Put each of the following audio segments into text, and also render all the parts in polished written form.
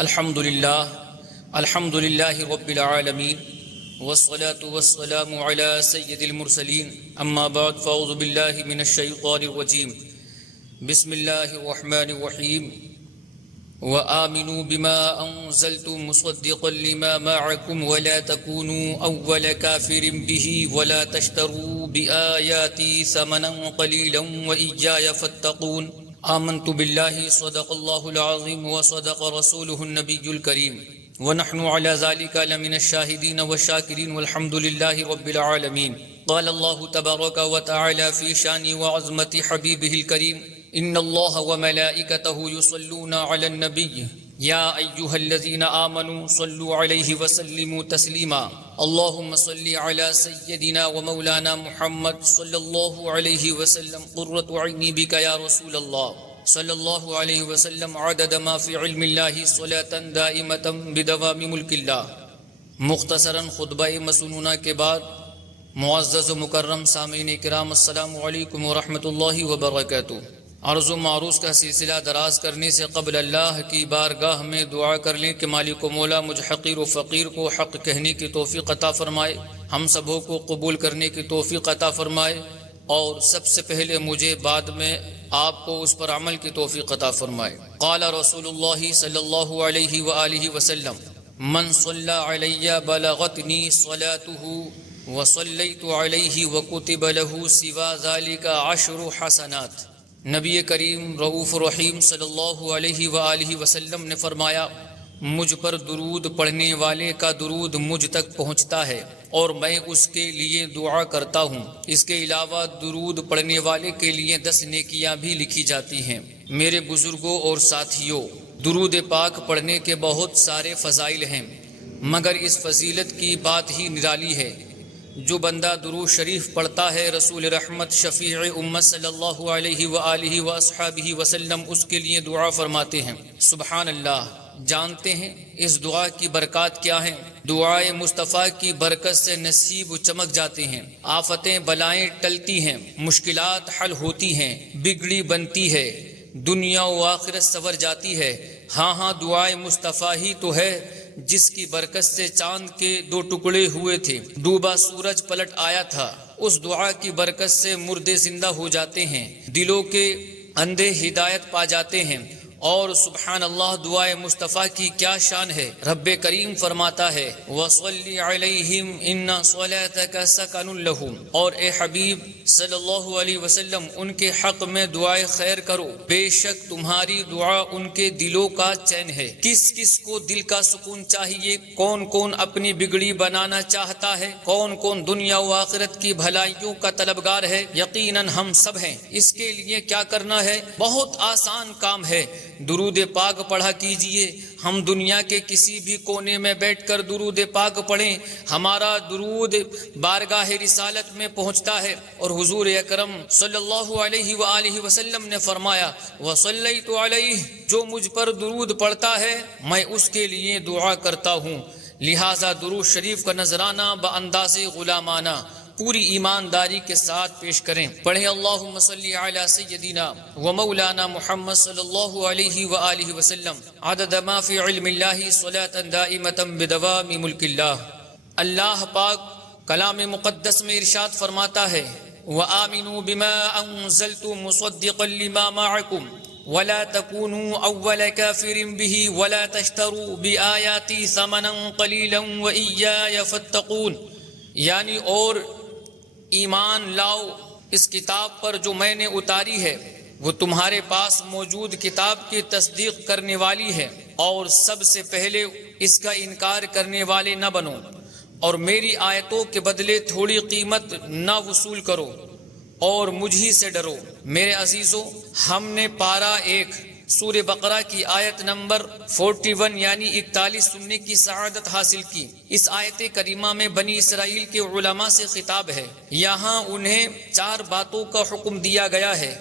الحمد للہ رب العالمین والصلاة والسلام على سید المرسلین اما بعد فاعوذ باللہ من الشیطان الرجیم بسم اللہ الرحمن الرحیم وآمنوا بما انزلت مصدقا لما معكم ولا تكونوا اول كافر به ولا تشتروا بآياتي ثمنا قليلا وإياي فاتقون آمنت بالله صدق الله العظيم وصدق رسوله النبي الكريم ونحن على ذلك لمن الشاهدين والشاكرين والحمد لله رب العالمين. قال الله تبارك وتعالى في شان وعظمة حبيبه الكريم إن الله وملائكته يصلون على النبي يا أيها الذين آمنوا صلوا عليه وسلموا تسليما. اللهم صل على سيدنا ومولانا محمد صلى الله عليه وسلم قرة عيني بك يا رسول الله صلی اللہ علیہ وسلم عدد ما فی علم اللہ صلاة دائمتا بدوام ملک اللہ. مختصراً خطبہ مسنونہ کے بعد معزز و مکرم سامعین کرام السلام علیکم ورحمۃ اللہ وبرکاتہ. عرض و معروض کا سلسلہ دراز کرنے سے قبل اللہ کی بارگاہ میں دعا کر لیں کہ مالک و مولا مجھ حقیر و فقیر کو حق کہنے کی توفیق عطا فرمائے، ہم سبوں کو قبول کرنے کی توفیق عطا فرمائے، اور سب سے پہلے مجھے بعد میں آپ کو اس پر عمل کی توفیق عطا فرمائے. قال رسول اللہ صلی اللہ علیہ وآلہ وسلم من صلی علی بلغتنی صلاته وصلیت علیہ وکتب له سوا ذلك 10 حسنات. نبی کریم رؤوف رحیم صلی اللہ علیہ وآلہ وسلم نے فرمایا مجھ پر درود پڑھنے والے کا درود مجھ تک پہنچتا ہے اور میں اس کے لیے دعا کرتا ہوں. اس کے علاوہ درود پڑھنے والے کے لیے 10 نیکیاں بھی لکھی جاتی ہیں. میرے بزرگوں اور ساتھیوں، درود پاک پڑھنے کے بہت سارے فضائل ہیں، مگر اس فضیلت کی بات ہی نرالی ہے. جو بندہ درود شریف پڑھتا ہے رسول رحمت شفیع امت صلی اللہ علیہ وآلہ واصحابہ وسلم اس کے لیے دعا فرماتے ہیں. سبحان اللہ. جانتے ہیں اس دعا کی برکات کیا ہیں؟ دعائے مصطفیٰ کی برکت سے نصیب چمک جاتے ہیں، آفتیں بلائیں ٹلتی ہیں، مشکلات حل ہوتی ہیں، بگڑی بنتی ہے، دنیا و آخرت سنور جاتی ہے. ہاں دعائے مصطفیٰ ہی تو ہے جس کی برکت سے چاند کے 2 ٹکڑے ہوئے تھے، ڈوبا سورج پلٹ آیا تھا. اس دعا کی برکت سے مردے زندہ ہو جاتے ہیں، دلوں کے اندھے ہدایت پا جاتے ہیں. اور سبحان اللہ، دعائے مصطفیٰ کی کیا شان ہے. رب کریم فرماتا ہے وَصَلِّ عَلَيْهِمْ إِنَّ صَلَاتَكَ سَكَنٌ لَهُمْ، اور اے حبیب صلی اللہ علیہ وسلم ان کے حق میں دعائے خیر کرو، بے شک تمہاری دعا ان کے دلوں کا چین ہے. کس کس کو دل کا سکون چاہیے؟ کون کون اپنی بگڑی بنانا چاہتا ہے؟ کون کون دنیا و آخرت کی بھلائیوں کا طلبگار ہے؟ یقیناً ہم سب ہیں. اس کے لیے کیا کرنا ہے؟ بہت آسان کام ہے. درود پاک پڑھا کیجئے. ہم دنیا کے کسی بھی کونے میں بیٹھ کر درود پاک پڑھیں، ہمارا درود بارگاہ رسالت میں پہنچتا ہے. اور حضور اکرم صلی اللہ علیہ وآلہ وسلم نے فرمایا وصلیت علیہ، جو مجھ پر درود پڑھتا ہے میں اس کے لیے دعا کرتا ہوں. لہذا درود شریف کا نذرانہ بانداز غلامانہ پوری ایمانداری کے ساتھ پیش کریں. پڑھیں اللہم صلی علی سیدنا و مولانا محمد صلی اللہ علیہ وآلہ وسلم عدد ما فی علم اللہ صلاة دائمتا بدوام ملک اللہ. اللہ پاک کلام مقدس میں ارشاد فرماتا ہے وآمنوا بما انزلت مصدقا لما معکم ولا تكونوا اول كافر به ولا تشتروا بآیاتی ثمنا قلیلا وإیاي فاتقون. یعنی اور ایمان لاؤ اس کتاب پر جو میں نے اتاری ہے، وہ تمہارے پاس موجود کتاب کی تصدیق کرنے والی ہے، اور سب سے پہلے اس کا انکار کرنے والے نہ بنو، اور میری آیتوں کے بدلے تھوڑی قیمت نہ وصول کرو، اور مجھ ہی سے ڈرو. میرے عزیزوں، ہم نے پارہ 1 سورہ بقرہ کی آیت نمبر 41 یعنی 41 سننے کی سعادت حاصل کی. اس آیت کریمہ میں بنی اسرائیل کے علماء سے خطاب ہے. یہاں انہیں 4 باتوں کا حکم دیا گیا ہے.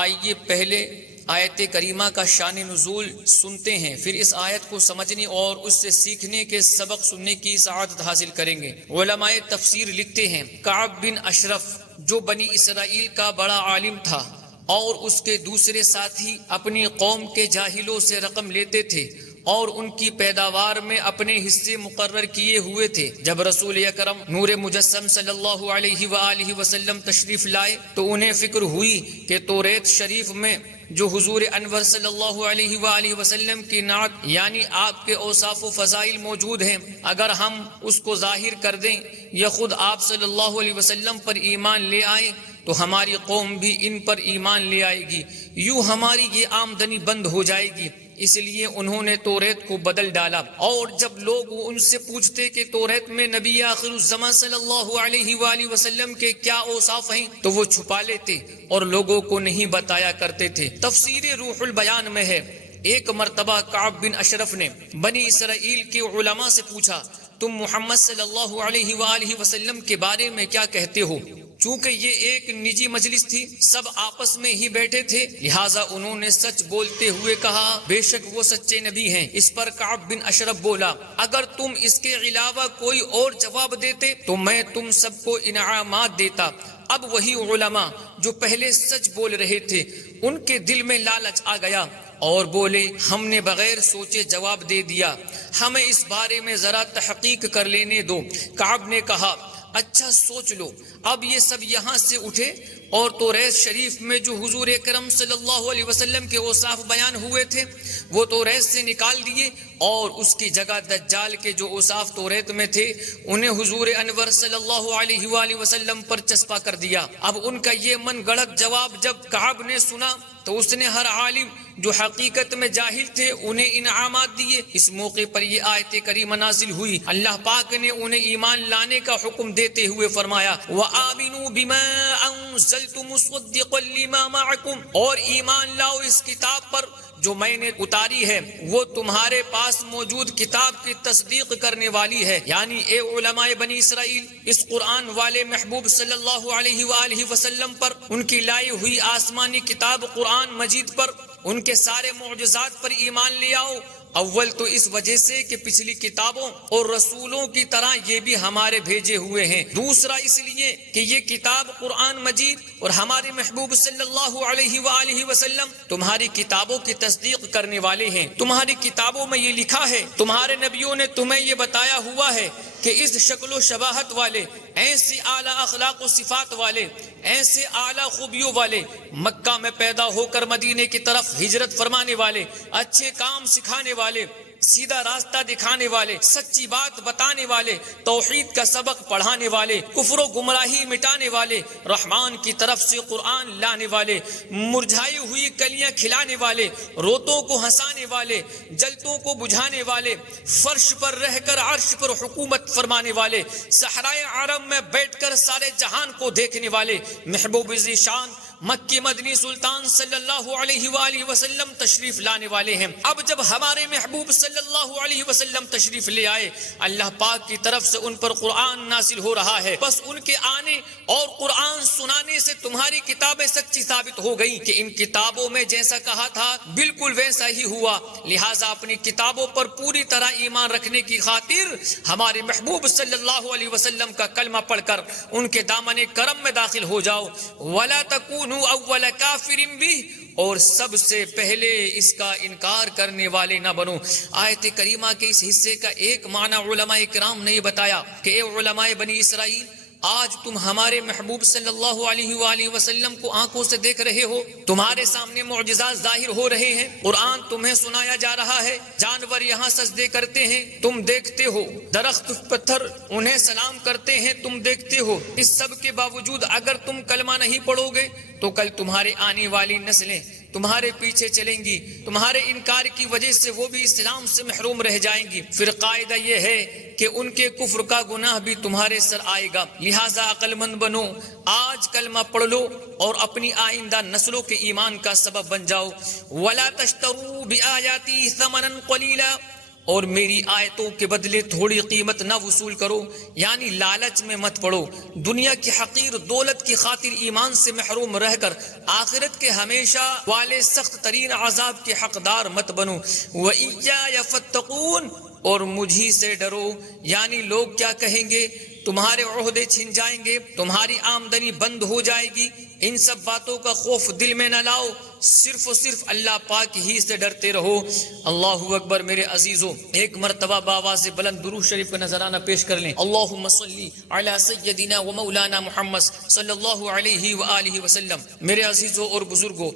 آئیے پہلے آیت کریمہ کا شان نزول سنتے ہیں، پھر اس آیت کو سمجھنے اور اس سے سیکھنے کے سبق سننے کی سعادت حاصل کریں گے. علماء تفسیر لکھتے ہیں کعب بن اشرف جو بنی اسرائیل کا بڑا عالم تھا اور اس کے دوسرے ساتھی اپنی قوم کے جاہلوں سے رقم لیتے تھے اور ان کی پیداوار میں اپنے حصے مقرر کیے ہوئے تھے۔ جب رسول اکرم نور مجسم صلی اللہ علیہ وآلہ وسلم تشریف لائے تو انہیں فکر ہوئی کہ توریت شریف میں جو حضور انور صلی اللہ علیہ وآلہ وسلم کی نعت یعنی آپ کے اوصاف و فضائل موجود ہیں، اگر ہم اس کو ظاہر کر دیں یا خود آپ صلی اللہ علیہ وسلم پر ایمان لے آئیں تو ہماری قوم بھی ان پر ایمان لے آئے گی، یوں ہماری یہ آمدنی بند ہو جائے گی۔ اس لیے انہوں نے توریت کو بدل ڈالا، اور جب لوگ ان سے پوچھتے کہ توریت میں نبی آخر الزمان صلی اللہ علیہ وآلہ وسلم کے کیا اوصاف ہیں تو وہ چھپا لیتے اور لوگوں کو نہیں بتایا کرتے تھے۔ تفسیر روح البیان میں ہے، ایک مرتبہ کعب بن اشرف نے بنی اسرائیل کے علماء سے پوچھا، تم محمد صلی اللہ علیہ وآلہ وسلم کے بارے میں کیا کہتے ہو؟ چونکہ یہ ایک نجی مجلس تھی، سب آپس میں ہی بیٹھے تھے، لہٰذا انہوں نے سچ بولتے ہوئے کہا، بے شک وہ سچے نبی ہیں۔ اس پر کعب بن اشرف بولا، اگر تم اس کے علاوہ کوئی اور جواب دیتے تو میں تم سب کو انعامات دیتا۔ اب وہی علماء جو پہلے سچ بول رہے تھے ان کے دل میں لالچ آ گیا اور بولے، ہم نے بغیر سوچے جواب دے دیا، ہمیں اس بارے میں ذرا تحقیق کر لینے دو۔ کعب نے کہا، اچھا سوچ لو۔ اب یہ سب یہاں سے اٹھے اور توریت شریف میں جو حضور اکرم صلی اللہ علیہ وسلم کے اوصاف بیان ہوئے تھے وہ توریت سے نکال دیے، اور اس کی جگہ دجال کے جو اوصاف توریت میں تھے انہیں حضور انور صلی اللہ علیہ وآلہ وسلم پر چسپا کر دیا۔ اب ان کا یہ من گڑھک جواب جب کعب نے سنا تو اس نے ہر عالم جو حقیقت میں جاہل تھے انہیں انعامات دیے۔ اس موقع پر یہ آیت کریمہ نازل ہوئی، اللہ پاک نے انہیں ایمان لانے کا حکم دیتے ہوئے فرمایا، وَآمِنُوا بِمَا أَنزَلْتُ مُصَدِّقًا لِمَا مَعَكُمْ، اور ایمان لاؤ اس کتاب پر جو میں نے اتاری ہے، وہ تمہارے پاس موجود کتاب کی تصدیق کرنے والی ہے۔ یعنی اے علماء بنی اسرائیل، اس قرآن والے محبوب صلی اللہ علیہ وآلہ وسلم پر، ان کی لائی ہوئی آسمانی کتاب قرآن مجید پر، ان کے سارے معجزات پر ایمان لے آؤ۔ اول تو اس وجہ سے کہ پچھلی کتابوں اور رسولوں کی طرح یہ بھی ہمارے بھیجے ہوئے ہیں، دوسرا اس لیے کہ یہ کتاب قرآن مجید اور ہمارے محبوب صلی اللہ علیہ وآلہ وسلم تمہاری کتابوں کی تصدیق کرنے والے ہیں۔ تمہاری کتابوں میں یہ لکھا ہے، تمہارے نبیوں نے تمہیں یہ بتایا ہوا ہے کہ اس شکل و شباہت والے، ایسی اعلیٰ اخلاق و صفات والے، ایسے اعلیٰ خوبیوں والے، مکہ میں پیدا ہو کر مدینے کی طرف ہجرت فرمانے والے، اچھے کام سکھانے والے، سیدھا راستہ دکھانے والے، سچی بات بتانے والے، توحید کا سبق پڑھانے والے، کفر و گمراہی مٹانے والے، رحمان کی طرف سے قرآن لانے والے، مرجھائی ہوئی کلیاں کھلانے والے، روتوں کو ہنسانے والے، جلتوں کو بجھانے والے، فرش پر رہ کر عرش پر حکومت فرمانے والے، صحرائے عرب میں بیٹھ کر سارے جہان کو دیکھنے والے، محبوب ذیشان مکی مدنی سلطان صلی اللہ علیہ وآلہ وسلم تشریف لانے والے ہیں۔ اب جب ہمارے محبوب صلی اللہ علیہ وسلم تشریف لے آئے، اللہ پاک کی طرف سے ان پر قرآن نازل ہو رہا ہے، بس ان کے آنے اور قرآن سنانے سے تمہاری کتابیں سچی ثابت ہو گئی کہ ان کتابوں میں جیسا کہا تھا بالکل ویسا ہی ہوا، لہٰذا اپنی کتابوں پر پوری طرح ایمان رکھنے کی خاطر ہمارے محبوب صلی اللہ علیہ وسلم کا کلمہ پڑھ کر ان کے دامن کرم میں داخل ہو جاؤ۔ وَلَا تَكُونُوا اول کافر بھی، اور سب سے پہلے اس کا انکار کرنے والے نہ بنو۔ آیت کریمہ کے اس حصے کا ایک معنی علماء کرام نے یہ بتایا کہ اے علماء بنی اسرائیل، آج تم ہمارے محبوب صلی اللہ علیہ وآلہ وسلم کو آنکھوں سے دیکھ رہے ہو، تمہارے سامنے معجزات ظاہر ہو رہے ہیں، قرآن تمہیں سنایا جا رہا ہے، جانور یہاں سجدے کرتے ہیں تم دیکھتے ہو، درخت پتھر انہیں سلام کرتے ہیں تم دیکھتے ہو۔ اس سب کے باوجود اگر تم کلمہ نہیں پڑھو گے تو کل تمہارے آنے والی نسلیں تمہارے پیچھے چلیں گی، تمہارے انکار کی وجہ سے وہ بھی اسلام سے محروم رہ جائیں گی، پھر قاعدہ یہ ہے کہ ان کے کفر کا گناہ بھی تمہارے سر آئے گا۔ لہٰذا عقل مند بنو، آج کلمہ پڑھ لو اور اپنی آئندہ نسلوں کے ایمان کا سبب بن جاؤ۔ وَلَا تَشْتَرُوا بِآيَاتِي ثَمَنًا قَلِيلًا، اور میری آیتوں کے بدلے تھوڑی قیمت نہ وصول کرو، یعنی لالچ میں مت پڑو، دنیا کی حقیر دولت کی خاطر ایمان سے محروم رہ کر آخرت کے ہمیشہ والے سخت ترین عذاب کے حقدار مت بنو۔ وَإِيَّايَ فَاتَّقُونِ، اور مجھی سے ڈرو، یعنی لوگ کیا کہیں گے، تمہارے عہدے چھن جائیں گے، تمہاری آمدنی بند ہو جائے گی، ان سب باتوں کا خوف دل میں نہ لاؤ، صرف و صرف اللہ پاک ہی سے ڈرتے رہو۔ اللہ اکبر۔ میرے عزیزو، ایک مرتبہ بآواز بلند درود شریف کا نذرانہ پیش کر لیں۔ اللہم صلی علی سیدنا و مولانا محمد صلی اللہ علیہ وآلہ وسلم۔ میرے عزیزو اور بزرگو،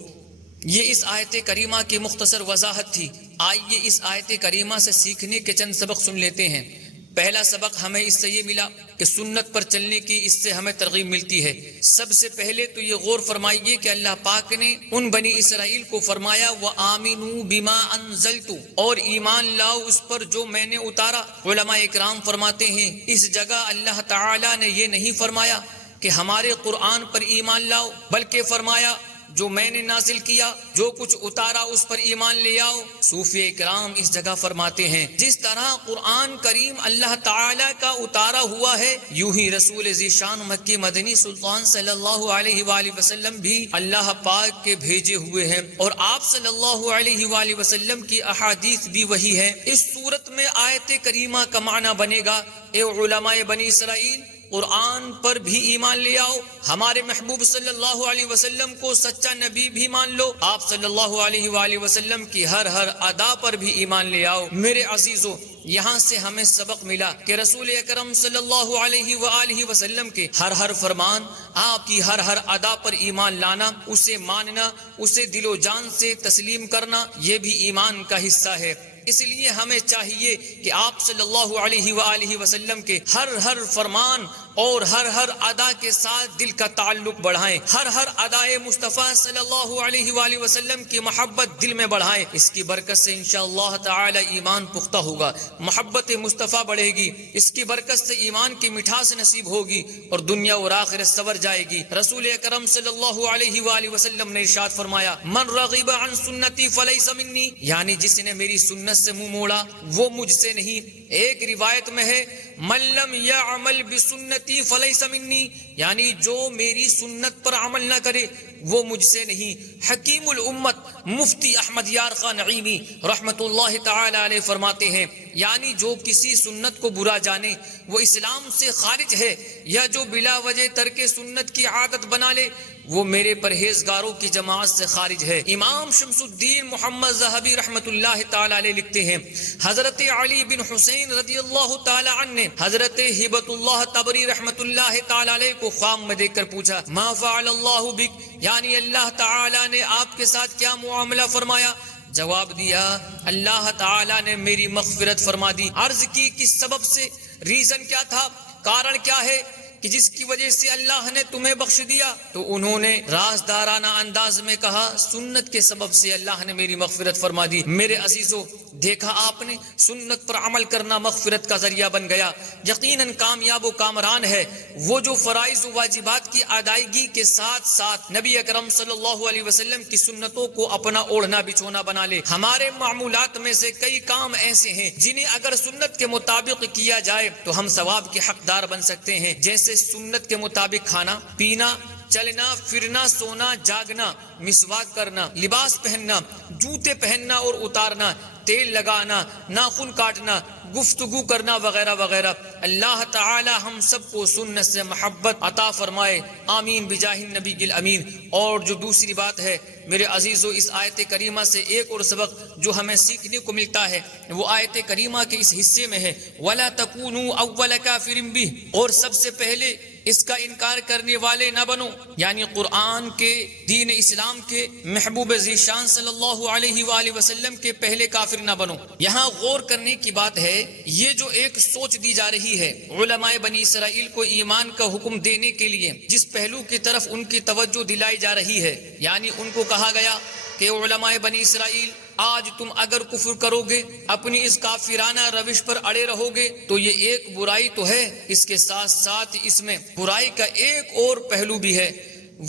یہ اس آیت کریمہ کی مختصر وضاحت تھی۔ آئیے اس آیت کریمہ سے سیکھنے کے چند سبق سن لیتے ہیں۔ پہلا سبق ہمیں اس سے یہ ملا کہ سنت پر چلنے کی اس سے ہمیں ترغیب ملتی ہے۔ سب سے پہلے تو یہ غور فرمائیے کہ اللہ پاک نے ان بنی اسرائیل کو فرمایا وَآمِنُوا بِمَا أَنزَلْتُ، اور ایمان لاؤ اس پر جو میں نے اتارا۔ علماء اکرام فرماتے ہیں اس جگہ اللہ تعالی نے یہ نہیں فرمایا کہ ہمارے قرآن پر ایمان لاؤ، بلکہ فرمایا جو میں نے نازل کیا، جو کچھ اتارا اس پر ایمان لے آؤ۔ صوفی اکرام اس جگہ فرماتے ہیں جس طرح قرآن کریم اللہ تعالی کا اتارا ہوا ہے، یوں ہی رسول ذی شان مکی مدنی سلطان صلی اللہ علیہ وآلہ وسلم بھی اللہ پاک کے بھیجے ہوئے ہیں، اور آپ صلی اللہ علیہ وآلہ وسلم کی احادیث بھی وہی ہے۔ اس صورت میں آیت کریمہ کا معنی بنے گا اے علماء بنی اسرائیل، قرآن پر بھی ایمان لے آؤ، ہمارے محبوب صلی اللہ علیہ وسلم کو سچا نبی بھی مان لو، آپ صلی اللہ علیہ وآلہ وسلم کی ہر ادا پر بھی ایمان لے آؤ۔ میرے عزیزو، یہاں سے ہمیں سبق ملا کہ رسول اکرم صلی اللہ علیہ وآلہ وسلم کے ہر فرمان، آپ کی ہر ادا پر ایمان لانا، اسے ماننا، اسے دل و جان سے تسلیم کرنا، یہ بھی ایمان کا حصہ ہے۔ اس لیے ہمیں چاہیے کہ آپ صلی اللہ علیہ وآلہ وسلم کے ہر فرمان اور ہر ادا کے ساتھ دل کا تعلق بڑھائیں، ہر ادائے مصطفیٰ صلی اللہ علیہ وآلہ وسلم کی محبت دل میں بڑھائیں۔ اس کی برکت سے انشاءاللہ تعالی ایمان پختہ ہوگا، محبت مصطفیٰ بڑھے گی، اس کی برکت سے ایمان کی مٹھاس نصیب ہوگی اور دنیا اور آخرت سنور جائے گی۔ رسول اکرم صلی اللہ علیہ وآلہ وسلم نے ارشاد فرمایا من رغب عن سنتی فلیس منی، یعنی جس نے میری سنت سے منہ موڑا وہ مجھ سے نہیں۔ ایک روایت میں ہے من لم یعمل بسنتی فلیس منی، یعنی جو میری سنت پر عمل نہ کرے وہ مجھ سے نہیں۔ حکیم الامت مفتی احمد یار خان نعیمی رحمت اللہ تعالی علیہ فرماتے ہیں یعنی جو کسی سنت کو برا جانے وہ اسلام سے خارج ہے، یا جو بلا وجہ ترک سنت کی عادت بنا لے وہ میرے پرہیزگاروں کی جماعت سے خارج ہے۔ امام شمس الدین محمد ذہبی رحمت اللہ تعالی علیہ لکھتے ہیں حضرت علی بن حسین رضی اللہ تعالی عنہ نے حضرت ہبت اللہ طبری رحمت اللہ تعالی علیہ کو خواب میں دیکھ کر پوچھا ما فعل اللہ بک، یعنی اللہ تعالی نے آپ کے ساتھ کیا معاملہ فرمایا؟ جواب دیا اللہ تعالی نے میری مغفرت فرما دی۔ عرض کی کس سبب سے؟ ریزن کیا تھا، کارن کیا ہے کہ جس کی وجہ سے اللہ نے تمہیں بخش دیا؟ تو انہوں نے رازدارانہ انداز میں کہا سنت کے سبب سے اللہ نے میری مغفرت فرما دی۔ میرے عزیزو، دیکھا آپ نے، سنت پر عمل کرنا مغفرت کا ذریعہ بن گیا۔ یقیناً کامیاب و کامران ہے وہ جو فرائض و واجبات کی ادائیگی کے ساتھ ساتھ نبی اکرم صلی اللہ علیہ وسلم کی سنتوں کو اپنا اوڑھنا بچھونا بنا لے۔ ہمارے معمولات میں سے کئی کام ایسے ہیں جنہیں اگر سنت کے مطابق کیا جائے تو ہم ثواب کے حقدار بن سکتے ہیں، جیسے سنت کے مطابق کھانا پینا، چلنا پھرنا، سونا جاگنا، مسواک کرنا، لباس پہننا، جوتے پہننا اور اتارنا، تیل لگانا، ناخن کاٹنا، گفتگو کرنا وغیرہ وغیرہ۔ اللہ تعالی ہم سب کو سنت سے محبت عطا فرمائے، آمین بجاہ النبی الامین۔ اور جو دوسری بات ہے میرے عزیزو، اس آیت کریمہ سے ایک اور سبق جو ہمیں سیکھنے کو ملتا ہے وہ آیت کریمہ کے اس حصے میں ہے وَلَا تَكُونُوا أَوَّلَ كَافِرٍ بِهِ، اور سب سے پہلے اس کا انکار کرنے والے نہ بنو، یعنی قرآن کے، دین اسلام کے، محبوب ذیشان صلی اللہ علیہ وآلہ وسلم کے پہلے کافر نہ بنو۔ یہاں غور کرنے کی بات ہے، یہ جو ایک سوچ دی جا رہی ہے علماء بنی اسرائیل کو ایمان کا حکم دینے کے لیے، جس پہلو کی طرف ان کی توجہ دلائی جا رہی ہے، یعنی ان کو کہا گیا کہ علماء بنی اسرائیل آج تم اگر کفر کرو گے، اپنی اس کافرانہ روش پر اڑے رہو گے تو یہ ایک برائی تو ہے، اس کے ساتھ ساتھ اس میں برائی کا ایک اور پہلو بھی ہے،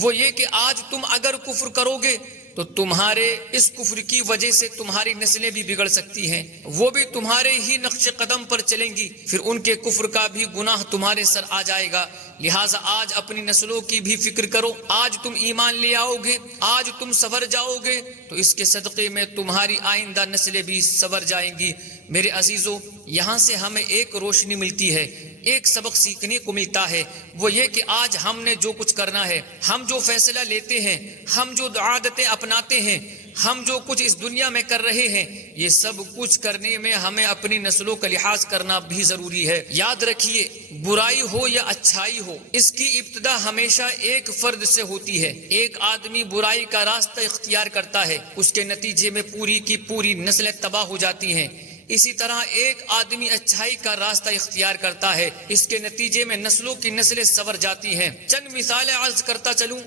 وہ یہ کہ آج تم اگر کفر کرو گے تو تمہارے اس کفر کی وجہ سے تمہاری نسلیں بھی بگڑ سکتی ہیں، وہ بھی تمہارے ہی نقش قدم پر چلیں گی، پھر ان کے کفر کا بھی گناہ تمہارے سر آ جائے گا۔ لہٰذا آج اپنی نسلوں کی بھی فکر کرو. آج تم ایمان لے آؤ گے, آج تم سنور جاؤ گے, تو اس کے صدقے میں تمہاری آئندہ نسلیں بھی سنور جائیں گی. میرے عزیزو, یہاں سے ہمیں ایک روشنی ملتی ہے, ایک سبق سیکھنے کو ملتا ہے. وہ یہ کہ آج ہم نے جو کچھ کرنا ہے, ہم جو فیصلہ لیتے ہیں, ہم جو عادتیں اپناتے ہیں, ہم جو کچھ اس دنیا میں کر رہے ہیں, یہ سب کچھ کرنے میں ہمیں اپنی نسلوں کا لحاظ کرنا بھی ضروری ہے. یاد رکھیے, برائی ہو یا اچھائی ہو, اس کی ابتدا ہمیشہ ایک فرد سے ہوتی ہے. ایک آدمی برائی کا راستہ اختیار کرتا ہے, اس کے نتیجے میں پوری کی پوری نسلیں تباہ ہو جاتی ہیں. اسی طرح ایک آدمی اچھائی کا راستہ اختیار کرتا ہے, اس کے نتیجے میں نسلوں کی نسلیں سنور جاتی ہیں. چند مثالیں عرض کرتا چلوں.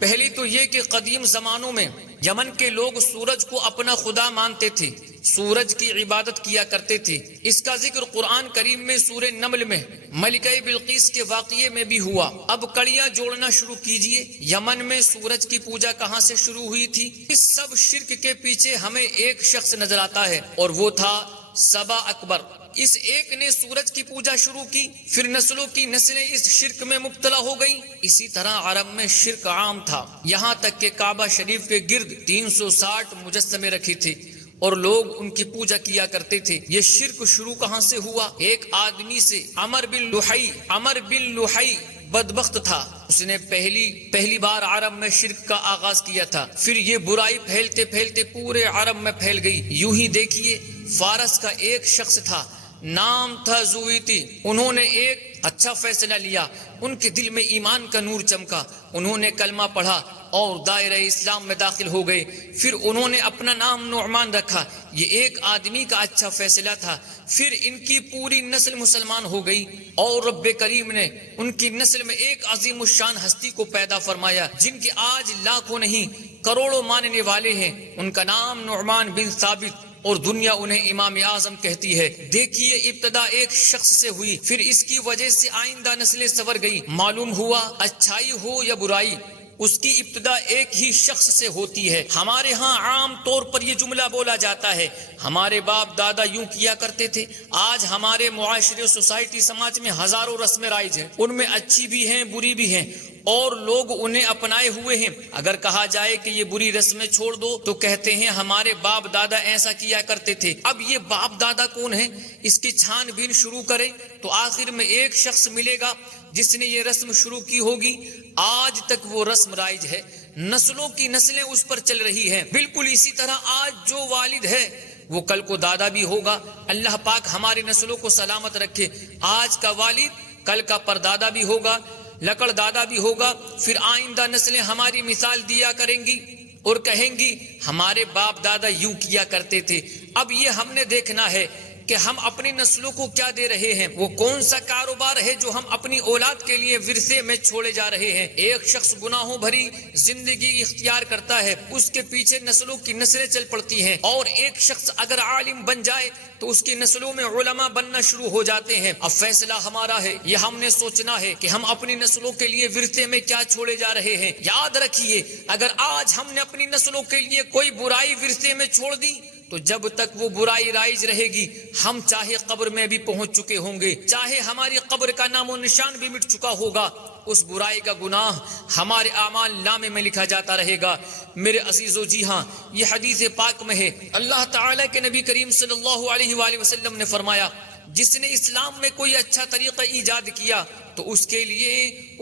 پہلی تو یہ کہ قدیم زمانوں میں یمن کے لوگ سورج کو اپنا خدا مانتے تھے, سورج کی عبادت کیا کرتے تھے. اس کا ذکر قرآن کریم میں سورہ نمل میں ملکہ بلقیس کے واقعے میں بھی ہوا. اب کڑیاں جوڑنا شروع کیجئے, یمن میں سورج کی پوجا کہاں سے شروع ہوئی تھی؟ اس سب شرک کے پیچھے ہمیں ایک شخص نظر آتا ہے, اور وہ تھا سبا اکبر. اس ایک نے سورج کی پوجا شروع کی, پھر نسلوں کی نسلیں اس شرک میں مبتلا ہو گئیں. اسی طرح عرب میں شرک عام تھا, یہاں تک کہ کعبہ شریف کے گرد 360 مجسمے رکھے تھے اور لوگ ان کی پوجا کیا کرتے تھے. یہ شرک شروع کہاں سے ہوا؟ ایک آدمی سے, عمر بن لحی بدبخت تھا. اس نے پہلی بار عرب میں شرک کا آغاز کیا تھا. پھر یہ برائی پھیلتے پھیلتے پورے عرب میں پھیل گئی. یوں ہی دیکھیے, فارس کا ایک شخص تھا, نام تھا زویتی. انہوں نے ایک اچھا فیصلہ لیا, ان کے دل میں ایمان کا نور چمکا, انہوں نے کلمہ پڑھا اور دائرہ اسلام میں داخل ہو گئے. پھر انہوں نے اپنا نام نعمان رکھا. یہ ایک آدمی کا اچھا فیصلہ تھا. پھر ان کی پوری نسل مسلمان ہو گئی, اور رب کریم نے ان کی نسل میں ایک عظیم الشان ہستی کو پیدا فرمایا, جن کے آج لاکھوں نہیں کروڑوں ماننے والے ہیں. ان کا نام نعمان بن ثابت, اور دنیا انہیں امام اعظم کہتی ہے. دیکھیے, ابتدا ایک شخص سے ہوئی, پھر اس کی وجہ سے آئندہ نسلیں سنور گئی. معلوم ہوا اچھائی ہو یا برائی, اس کی ابتدا ایک ہی شخص سے ہوتی ہے. ہمارے ہاں عام طور پر یہ جملہ بولا جاتا ہے, ہمارے باپ دادا یوں کیا کرتے تھے. آج ہمارے معاشرے, سوسائٹی, سماج میں ہزاروں رسمیں رائج ہیں, ان میں اچھی بھی ہیں بری بھی ہیں, اور لوگ انہیں اپنائے ہوئے ہیں. اگر کہا جائے کہ یہ بری رسمیں چھوڑ دو, تو کہتے ہیں ہمارے باپ دادا ایسا کیا کرتے تھے. اب یہ باپ دادا کون ہیں, اس کی چھان بین شروع کریں تو آخر میں ایک شخص ملے گا جس نے یہ رسم شروع کی ہوگی. آج تک وہ رسم رائج ہے, نسلوں کی نسلیں اس پر چل رہی ہیں. بالکل اسی طرح آج جو والد ہے وہ کل کو دادا بھی ہوگا. اللہ پاک ہماری نسلوں کو سلامت رکھے. آج کا والد کل کا پردادا بھی ہوگا, لکڑ دادا بھی ہوگا. پھر آئندہ نسلیں ہماری مثال دیا کریں گی اور کہیں گی ہمارے باپ دادا یوں کیا کرتے تھے. اب یہ ہم نے دیکھنا ہے کہ ہم اپنی نسلوں کو کیا دے رہے ہیں. وہ کون سا کاروبار ہے جو ہم اپنی اولاد کے لیے ورثے میں چھوڑے جا رہے ہیں. ایک شخص گناہوں بھری زندگی اختیار کرتا ہے, اس کے پیچھے نسلوں کی نسلیں چل پڑتی ہیں. اور ایک شخص اگر عالم بن جائے تو اس کی نسلوں میں علماء بننا شروع ہو جاتے ہیں. اب فیصلہ ہمارا ہے, یہ ہم نے سوچنا ہے کہ ہم اپنی نسلوں کے لیے ورثے میں کیا چھوڑے جا رہے ہیں. یاد رکھیے, اگر آج ہم نے اپنی نسلوں کے لیے کوئی برائی ورثے میں چھوڑ دی, تو جب تک وہ برائی رائج رہے گی, ہم چاہے قبر میں بھی پہنچ چکے ہوں گے, چاہے ہماری قبر کا نام و نشان بھی مٹ چکا ہوگا, اس برائی کا گناہ ہمارے اعمال نامے میں لکھا جاتا رہے گا. میرے عزیزو, جی ہاں, یہ حدیث پاک میں ہے. اللہ تعالیٰ کے نبی کریم صلی اللہ علیہ وآلہ وسلم نے فرمایا, جس نے اسلام میں کوئی اچھا طریقہ ایجاد کیا تو اس کے لیے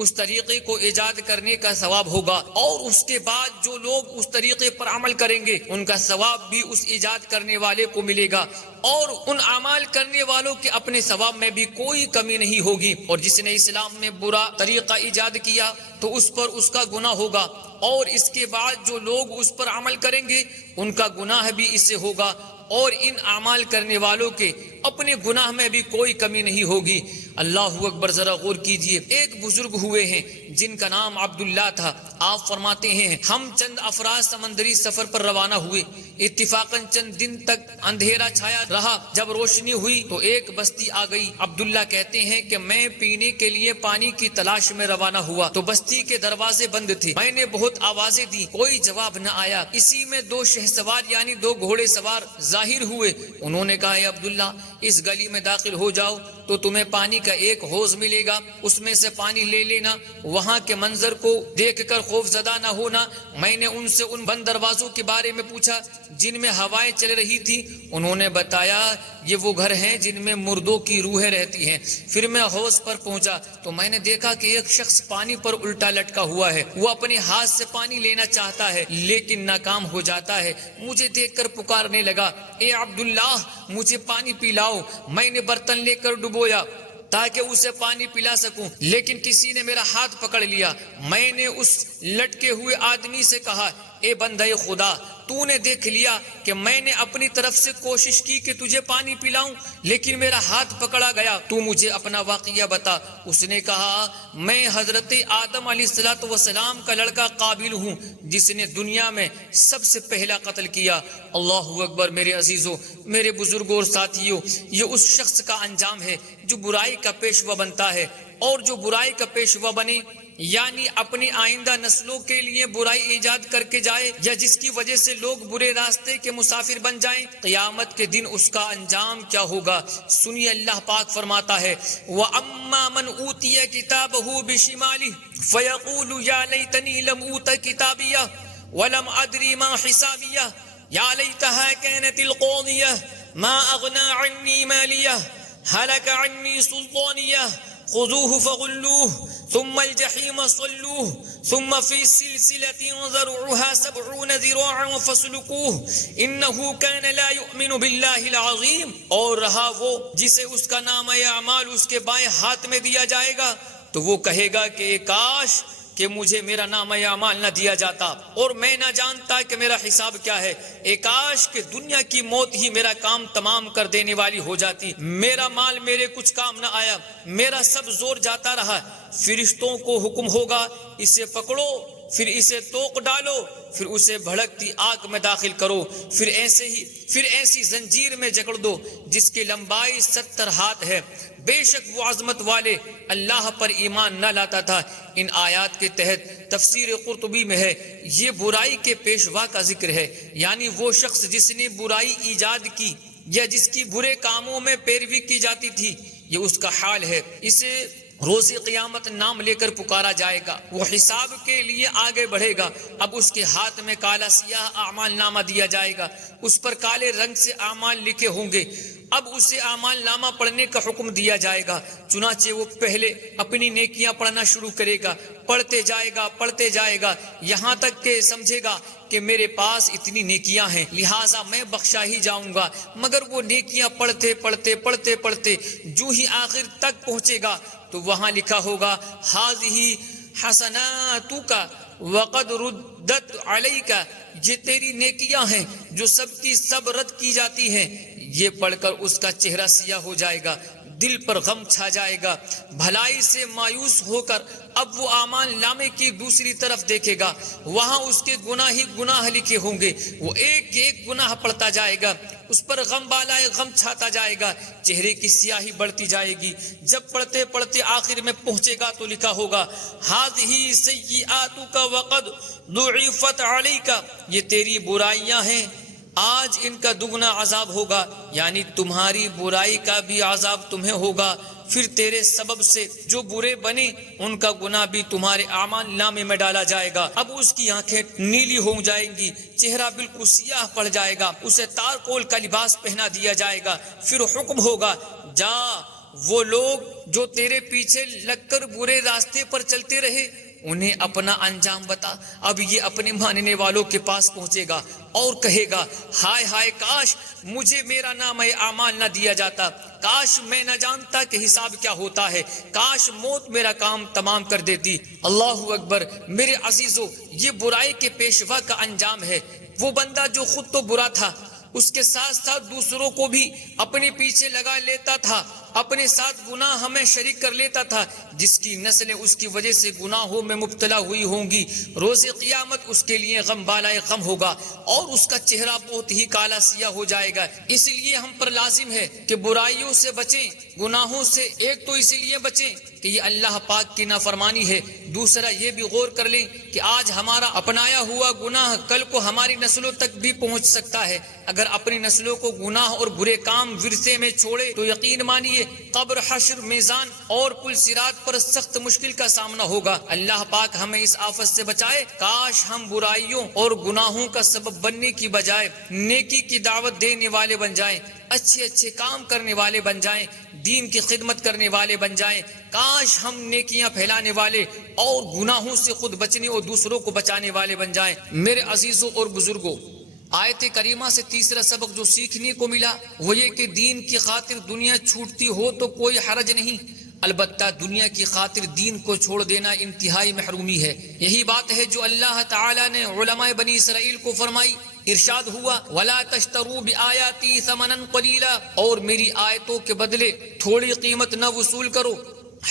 اس طریقے کو ایجاد کرنے کا ثواب ہوگا, اور اس کے بعد جو لوگ اس طریقے پر عمل کریں گے ان کا ثواب بھی اس ایجاد کرنے والے کو ملے گا, اور ان اعمال کرنے والوں کے اپنے ثواب میں بھی کوئی کمی نہیں ہوگی. اور جس نے اسلام میں برا طریقہ ایجاد کیا تو اس پر اس کا گناہ ہوگا, اور اس کے بعد جو لوگ اس پر عمل کریں گے ان کا گناہ بھی اس سے ہوگا, اور ان اعمال کرنے والوں کے اپنے گناہ میں بھی کوئی کمی نہیں ہوگی. اللہ اکبر, ذرا غور کیجئے. ایک بزرگ ہوئے ہیں جن کا نام عبداللہ تھا. آپ فرماتے ہیں ہم چند افراد سمندری سفر پر روانہ ہوئے. اتفاقاً چند دن تک اندھیرا چھایا رہا۔ جب روشنی ہوئی تو ایک بستی آ گئی۔ عبداللہ کہتے ہیں کہ میں پینے کے لیے پانی کی تلاش میں روانہ ہوا تو بستی کے دروازے بند تھے۔ میں نے بہت آوازیں دی، کوئی جواب نہ آیا۔ اسی میں 2 شہسوار یعنی 2 گھوڑے سوار ظاہر ہوئے۔ انہوں نے کہا، اے عبداللہ، اس گلی میں داخل ہو جاؤ تو تمہیں پانی کا ایک حوض ملے گا، اس میں سے پانی لے لینا۔ وہاں کے منظر کو دیکھ کر خوف زدہ نہ ہونا۔ میں نے ان سے ان بند دروازوں کے بارے میں پوچھا جن میں ہوائیں چل رہی تھی۔ انہوں نے بتایا، یہ وہ گھر ہیں جن میں مردوں کی روحیں رہتی ہیں۔ پھر میں حوض پر پہنچا تو میں نے دیکھا کہ ایک شخص پانی پر الٹا لٹکا ہوا ہے۔ وہ اپنے ہاتھ سے پانی لینا چاہتا ہے لیکن ناکام ہو جاتا ہے۔ مجھے دیکھ کر پکارنے لگا، اے عبداللہ، مجھے پانی پلاؤ۔ میں نے برتن لے کر ڈبویا تاکہ اسے پانی پلا سکوں، لیکن کسی نے میرا ہاتھ پکڑ لیا۔ میں نے اس لٹکے ہوئے آدمی سے کہا، اے بندہ خدا، تو نے دیکھ لیا کہ میں نے اپنی طرف سے کوشش کی کہ تجھے پانی پلاؤں لیکن میرا ہاتھ پکڑا گیا، تو مجھے اپنا واقعہ بتا۔ اس نے کہا، میں حضرت آدم علیہ السلام کا لڑکا قابل ہوں جس نے دنیا میں سب سے پہلا قتل کیا۔ اللہ اکبر۔ میرے عزیزوں، میرے بزرگوں اور ساتھیوں، یہ اس شخص کا انجام ہے جو برائی کا پیشوا بنتا ہے، اور جو برائی کا پیشوا بنے یعنی اپنی آئندہ نسلوں کے لیے برائی ایجاد کر کے جائے یا جس کی وجہ سے لوگ برے راستے کے مسافر بن جائیں، قیامت کے دن اس کا انجام کیا ہوگا۔ سنیے، اللہ پاک فرماتا ہے، وَأَمَّا مَنْ أُوتِيَ كِتَابَهُ بِشِمَالِهِ فَيَقُولُ يَا لَيْتَنِي لَمْ أُوتَ كِتَابِيَهْ وَلَمْ أَدْرِ مَا حِسَابِيَهْ يَا لَيْتَهَا كَانَتِ الْقَاضِيَةَ مَا أَغْنَى عَنِّي مَالِيَهْ هَلَكَ عَنِّي سُلْطَانِيَهْ خذوه فغلوه ثم الجحيم صلوه ثم في سلسلة ذرعها 70 ذراعا فاسلكوه إنه كان لا يؤمن بالله العظيم۔ اور رہا وہ جسے اس کا نام اعمال اس کے بائیں ہاتھ میں دیا جائے گا تو وہ کہے گا کہ کاش کہ مجھے میرا نام اعمال نہ دیا جاتا اور میں نہ جانتا کہ میرا حساب کیا ہے۔ اے کاش کہ دنیا کی موت ہی میرا کام تمام کر دینے والی ہو جاتی، میرا مال میرے کچھ کام نہ آیا، میرا سب زور جاتا رہا۔ فرشتوں کو حکم ہوگا، اسے پکڑو، پھر اسے توق ڈالو، پھر اسے بھڑکتی آگ میں داخل کرو، پھر ایسی زنجیر میں جکڑ دو جس کی لمبائی 70 ہاتھ ہے۔ بے شک وہ عظمت والے اللہ پر ایمان نہ لاتا تھا۔ ان آیات کے تحت تفسیر قرطبی میں ہے، یہ برائی کے پیشوا کا ذکر ہے، یعنی وہ شخص جس نے برائی ایجاد کی یا جس کی برے کاموں میں پیروی کی جاتی تھی، یہ اس کا حال ہے۔ اسے روز قیامت نام لے کر پکارا جائے گا، وہ حساب کے لیے آگے بڑھے گا۔ اب اس کے ہاتھ میں کالا سیاہ اعمال نامہ دیا جائے گا، اس پر کالے رنگ سے اعمال لکھے ہوں گے۔ اب اسے اعمال نامہ پڑھنے کا حکم دیا جائے گا، چنانچہ وہ پہلے اپنی نیکیاں پڑھنا شروع کرے گا، پڑھتے جائے گا یہاں تک کہ سمجھے گا کہ میرے پاس اتنی نیکیاں ہیں لہٰذا میں بخشا ہی جاؤں گا۔ مگر وہ نیکیاں پڑھتے جو ہی آخر تک پہنچے گا تو وہاں لکھا ہوگا، ہذہ حسناتک وقد ردت علیک، یہ تیری نیکیاں ہیں جو سب کی سب رد کی جاتی ہیں۔ یہ پڑھ کر اس کا چہرہ سیاہ ہو جائے گا، دل پر غم چھا جائے گا، بھلائی سے مایوس ہو کر اب وہ اعمال نامے کی دوسری طرف دیکھے گا، وہاں اس کے گناہ ہی گناہ لکھے ہوں گے۔ وہ ایک ایک گناہ پڑھتا جائے گا، اس پر غم بالائے غم چھاتا جائے گا، چہرے کی سیاہی بڑھتی جائے گی۔ جب پڑھتے آخر میں پہنچے گا تو لکھا ہوگا، ہذہ سیئاتک وقد ضعفت علیک، یہ تیری برائیاں ہیں، آج ان کا دگنا عذاب ہوگا، یعنی تمہاری برائی کا بھی عذاب تمہیں ہوگا۔ پھر تیرے سبب سے جو برے بنے ان کا گناہ بھی تمہارے اعمال نامے میں ڈالا جائے گا۔ اب اس کی آنکھیں نیلی ہو جائیں گی، چہرہ بالکل سیاہ پڑ جائے گا، اسے تارکول کا لباس پہنا دیا جائے گا۔ پھر حکم ہوگا، جا وہ لوگ جو تیرے پیچھے لگ کر برے راستے پر چلتے رہے انہیں اپنا انجام بتا۔ اب یہ اپنے ماننے والوں کے پاس پہنچے گا اور کہے گا، ہائے ہائے کاش مجھے میرا نام اعمال نہ دیا جاتا، کاش میں نہ جانتا کہ حساب کیا ہوتا ہے، کاش موت میرا کام تمام کر دیتی۔ اللہ اکبر۔ میرے عزیزو، یہ برائی کے پیشوا کا انجام ہے۔ وہ بندہ جو خود تو برا تھا اس کے ساتھ ساتھ دوسروں کو بھی اپنے پیچھے لگا لیتا تھا، اپنے ساتھ گناہ میں شریک کر لیتا تھا، جس کی نسلیں اس کی وجہ سے گناہوں میں مبتلا ہوئی ہوں گی۔ روز قیامت اس کے لیے غم بالائے غم ہوگا اور اس کا چہرہ بہت ہی کالا سیاہ ہو جائے گا۔ اس لیے ہم پر لازم ہے کہ برائیوں سے بچیں، گناہوں سے۔ ایک تو اسی لیے بچیں کہ یہ اللہ پاک کی نافرمانی ہے، دوسرا یہ بھی غور کر لیں کہ آج ہمارا اپنایا ہوا گناہ کل کو ہماری نسلوں تک بھی پہنچ سکتا ہے۔ اگر اپنی نسلوں کو گناہ اور برے کام ورثے میں چھوڑے تو یقین مانیے قبر، حشر، میزان اور پل صراط پر سخت مشکل کا سامنا ہوگا۔ اللہ پاک ہمیں اس آفت سے بچائے۔ کاش ہم برائیوں اور گناہوں کا سبب بننے کی بجائے نیکی کی دعوت دینے والے بن جائیں، اچھے اچھے کام کرنے والے بن جائیں، دین کی خدمت کرنے والے بن جائیں۔ کاش ہم نیکیاں پھیلانے والے اور گناہوں سے خود بچنے اور دوسروں کو بچانے والے بن جائیں۔ میرے عزیزوں اور بزرگوں، آیت کریمہ سے تیسرا سبق جو سیکھنے کو ملا وہ یہ کہ دین کی خاطر دنیا چھوٹتی ہو تو کوئی حرج نہیں، البتہ دنیا کی خاطر دین کو چھوڑ دینا انتہائی محرومی ہے۔ یہی بات ہے جو اللہ تعالی نے علماء بنی اسرائیل کو فرمائی۔ ارشاد ہوا وَلَا تَشْتَرُوا بِآيَاتِي ثَمَنًا قَلِيلًا، اور میری آیتوں کے بدلے تھوڑی قیمت نہ وصول کرو۔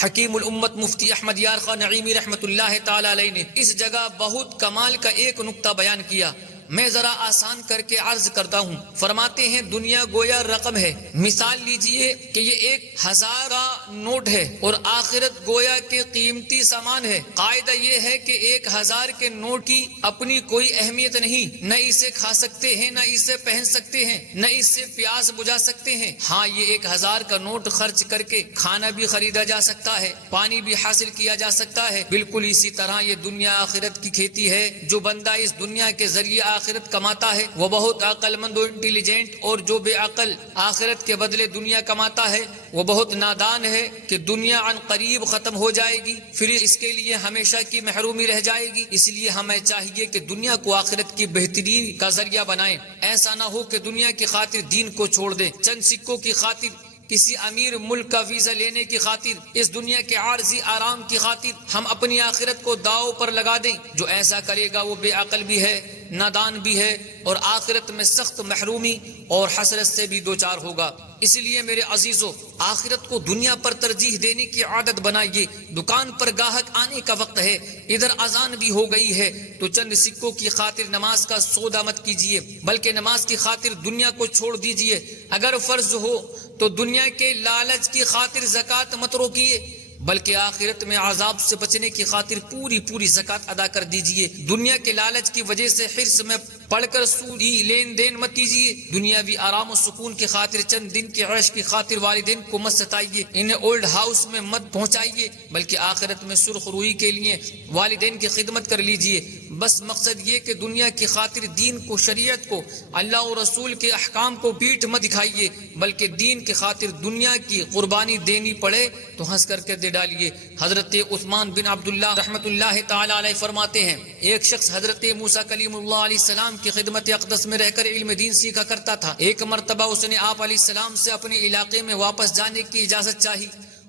حکیم الامت مفتی احمد یار خان نعیمی رحمت اللہ تعالی علیہ نے اس جگہ بہت کمال کا ایک نکتہ بیان کیا، میں ذرا آسان کر کے عرض کرتا ہوں۔ فرماتے ہیں دنیا گویا رقم ہے، مثال لیجئے کہ یہ 1000 کا نوٹ ہے اور آخرت گویا کے قیمتی سامان ہے۔ قاعدہ یہ ہے کہ 1000 کے نوٹ کی اپنی کوئی اہمیت نہیں، نہ اسے کھا سکتے ہیں، نہ اسے پہن سکتے ہیں، نہ اس سے پیاس بجھا سکتے ہیں۔ ہاں، یہ 1000 کا نوٹ خرچ کر کے کھانا بھی خریدا جا سکتا ہے، پانی بھی حاصل کیا جا سکتا ہے۔ بالکل اسی طرح یہ دنیا آخرت کی کھیتی ہے۔ جو بندہ اس دنیا کے ذریعے آخرت کماتا ہے وہ بہت عقل مند و انٹیلیجنٹ، اور جو بے عقل آخرت کے بدلے دنیا کماتا ہے وہ بہت نادان ہے کہ دنیا عن قریب ختم ہو جائے گی، پھر اس کے لیے ہمیشہ کی محرومی رہ جائے گی۔ اس لیے ہمیں چاہیے کہ دنیا کو آخرت کی بہترین کا ذریعہ بنائیں۔ ایسا نہ ہو کہ دنیا کی خاطر دین کو چھوڑ دیں، چند سکوں کی خاطر، کسی امیر ملک کا ویزا لینے کی خاطر، اس دنیا کے عارضی آرام کی خاطر ہم اپنی آخرت کو داؤ پر لگا دیں۔ جو ایسا کرے گا وہ بے عقل بھی ہے، نادان بھی ہے، اور آخرت میں سخت محرومی اور حسرت سے بھی دوچار ہوگا۔ اس لیے میرے عزیزو، آخرت کو دنیا پر ترجیح دینے کی عادت بنائیے۔ دکان پر گاہک آنے کا وقت ہے، ادھر اذان بھی ہو گئی ہے، تو چند سکوں کی خاطر نماز کا سودا مت کیجیے، بلکہ نماز کی خاطر دنیا کو چھوڑ دیجیے۔ اگر فرض ہو تو دنیا کے لالچ کی خاطر زکوٰۃ مت روکیے، بلکہ آخرت میں عذاب سے بچنے کی خاطر پوری زکوٰۃ ادا کر دیجیے۔ دنیا کے لالچ کی وجہ سے حرص میں پڑھ کر سودی لین دین مت کیجیے۔ دنیاوی آرام و سکون کی خاطر چند دن کے عیش کی خاطر والدین کو مت ستائیے، انہیں اولڈ ہاؤس میں مت پہنچائیے، بلکہ آخرت میں سرخ روئی کے لیے والدین کی خدمت کر لیجیے۔ بس مقصد یہ کہ دنیا کی خاطر دین کو، شریعت کو، اللہ اور رسول کے احکام کو پیٹھ مت دکھائیے، بلکہ دین کی خاطر دنیا کی قربانی دینی پڑے تو ہنس کر کے دے ڈالیے۔ حضرت عثمان بن عبداللہ رحمت اللہ تعالی علیہ فرماتے ہیں ایک شخص حضرت موسیٰ کلیم اللہ علیہ السلام کی خدمت اقدس میں رہ کر علم دین سیکھا کرتا تھا۔ ایک مرتبہ اس نے آپ علیہ السلام سے اپنے علاقے میں واپس جانے کی اجازت چاہی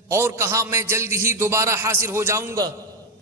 اور کہا میں جلد ہی دوبارہ حاضر ہو جاؤں گا۔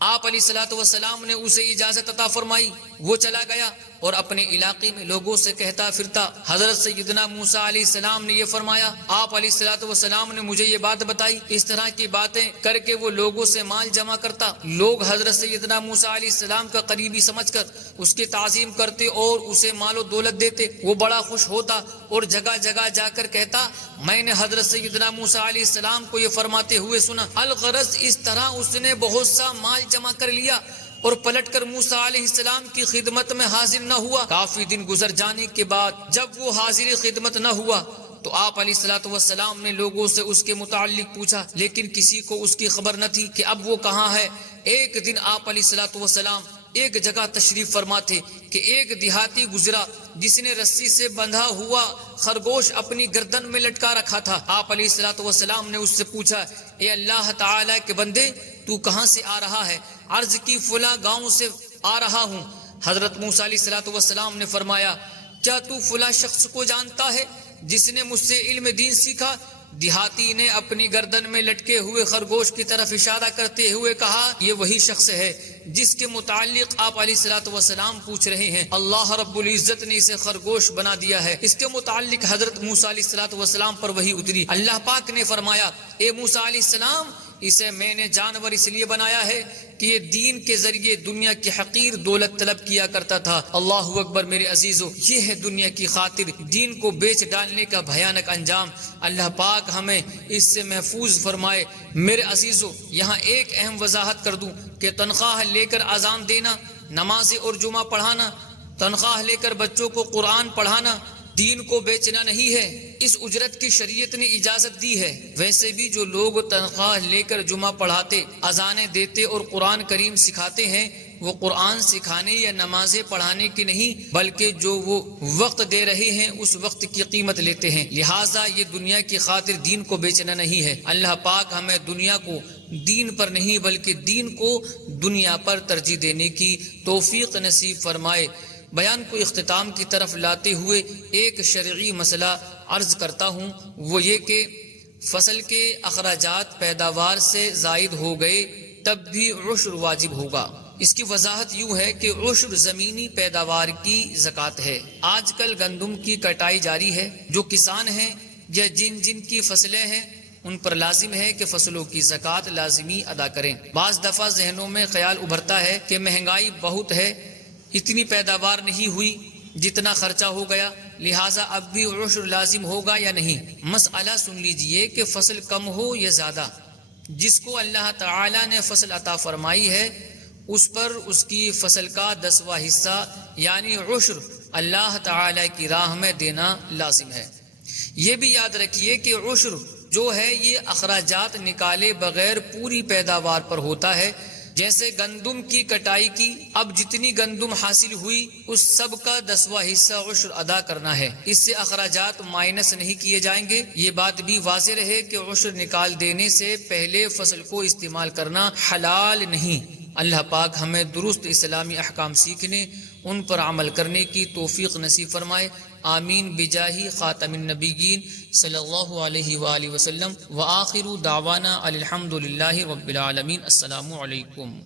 آپ علیہ السلام نے اسے اجازت عطا فرمائی، وہ چلا گیا اور اپنے علاقے میں لوگوں سے کہتا پھرتا۔ حضرت سیدنا موسیٰ علیہ السلام نے یہ فرمایا، آپ علیہ السلام نے مجھے یہ بات بتائی، اس طرح کی باتیں کر کے وہ لوگوں سے مال جمع کرتا۔ لوگ حضرت سیدنا موسیٰ علیہ السلام کا قریبی سمجھ کر اس کی تعظیم کرتے اور اسے مال و دولت دیتے۔ وہ بڑا خوش ہوتا اور جگہ جگہ جا کر کہتا میں نے حضرت سیدنا موسیٰ علیہ السلام کو یہ فرماتے ہوئے سنا۔ الغرض اس طرح اس نے بہت سا مال جمع کر لیا اور پلٹ کر موسیٰ علیہ السلام کی خدمت میں حاضر نہ ہوا۔ کافی دن گزر جانے کے بعد جب وہ حاضر خدمت نہ ہوا تو آپ علیہ السلام نے لوگوں سے اس کے متعلق پوچھا، لیکن کسی کو اس کی خبر نہ تھی کہ اب وہ کہاں ہے۔ ایک دن آپ علیہ السلام ایک جگہ تشریف فرما تھے کہ ایک دیہاتی گزرا جس نے رسی سے بندھا ہوا خرگوش اپنی گردن میں لٹکا رکھا تھا۔ آپ علیہ السلام نے اس سے پوچھا، اے اللہ تعالی کے بندے، تو کہاں سے آ رہا ہے؟ عرض کی فلاں گاؤں سے آ رہا ہوں۔ حضرت موسیٰ علیہ السلام نے فرمایا، کیا تو فلاں شخص کو جانتا ہے جس نے مجھ سے علم دین سیکھا؟ دیہاتی نے اپنی گردن میں لٹکے ہوئے خرگوش کی طرف اشارہ کرتے ہوئے کہا، یہ وہی شخص ہے جس کے متعلق آپ علیہ الصلوۃ والسلام پوچھ رہے ہیں، اللہ رب العزت نے اسے خرگوش بنا دیا ہے۔ اس کے متعلق حضرت موسیٰ علیہ الصلوۃ والسلام پر وحی اتری۔ اللہ پاک نے فرمایا، اے موسیٰ علیہ السلام، اسے میں نے جانور اس لیے بنایا ہے کہ یہ دین کے ذریعے دنیا کی حقیر دولت طلب کیا کرتا تھا۔ اللہ اکبر میرے عزیزو، یہ ہے دنیا کی خاطر دین کو بیچ ڈالنے کا بھیانک انجام۔ اللہ پاک ہمیں اس سے محفوظ فرمائے۔ میرے عزیزو، یہاں ایک اہم وضاحت کر دوں کہ تنخواہ لے کر اذان دینا، نماز اور جمعہ پڑھانا، تنخواہ لے کر بچوں کو قرآن پڑھانا دین کو بیچنا نہیں ہے۔ اس اجرت کی شریعت نے اجازت دی ہے۔ ویسے بھی جو لوگ تنخواہ لے کر جمعہ پڑھاتے، اذانیں دیتے اور قرآن کریم سکھاتے ہیں، وہ قرآن سکھانے یا نمازیں پڑھانے کی نہیں، بلکہ جو وہ وقت دے رہے ہیں اس وقت کی قیمت لیتے ہیں۔ لہٰذا یہ دنیا کی خاطر دین کو بیچنا نہیں ہے۔ اللہ پاک ہمیں دنیا کو دین پر نہیں بلکہ دین کو دنیا پر ترجیح دینے کی توفیق نصیب فرمائے۔ بیان کو اختتام کی طرف لاتے ہوئے ایک شرعی مسئلہ عرض کرتا ہوں، وہ یہ کہ فصل کے اخراجات پیداوار سے زائد ہو گئے تب بھی عشر واجب ہوگا۔ اس کی وضاحت یوں ہے کہ عشر زمینی پیداوار کی زکوٰۃ ہے۔ آج کل گندم کی کٹائی جاری ہے۔ جو کسان ہیں یا جن کی فصلیں ہیں ان پر لازم ہے کہ فصلوں کی زکوٰۃ لازمی ادا کریں۔ بعض دفعہ ذہنوں میں خیال ابھرتا ہے کہ مہنگائی بہت ہے، اتنی پیداوار نہیں ہوئی جتنا خرچہ ہو گیا، لہٰذا اب بھی عشر لازم ہوگا یا نہیں۔ مسئلہ سن لیجئے کہ فصل کم ہو یا زیادہ، جس کو اللہ تعالی نے فصل عطا فرمائی ہے اس پر اس کی فصل کا 10واں حصہ یعنی عشر اللہ تعالی کی راہ میں دینا لازم ہے۔ یہ بھی یاد رکھیے کہ عشر جو ہے یہ اخراجات نکالے بغیر پوری پیداوار پر ہوتا ہے۔ جیسے گندم کی کٹائی کی، اب جتنی گندم حاصل ہوئی اس سب کا 10واں حصہ عشر ادا کرنا ہے، اس سے اخراجات مائنس نہیں کیے جائیں گے۔ یہ بات بھی واضح رہے کہ عشر نکال دینے سے پہلے فصل کو استعمال کرنا حلال نہیں۔ اللہ پاک ہمیں درست اسلامی احکام سیکھنے، ان پر عمل کرنے کی توفیق نصیب فرمائے۔ آمین بجاہ خاتم النبیین صلی اللہ علیہ وآلہ وسلم۔ وآخر دعوانا الحمد للہ رب العالمین۔ السلام علیکم۔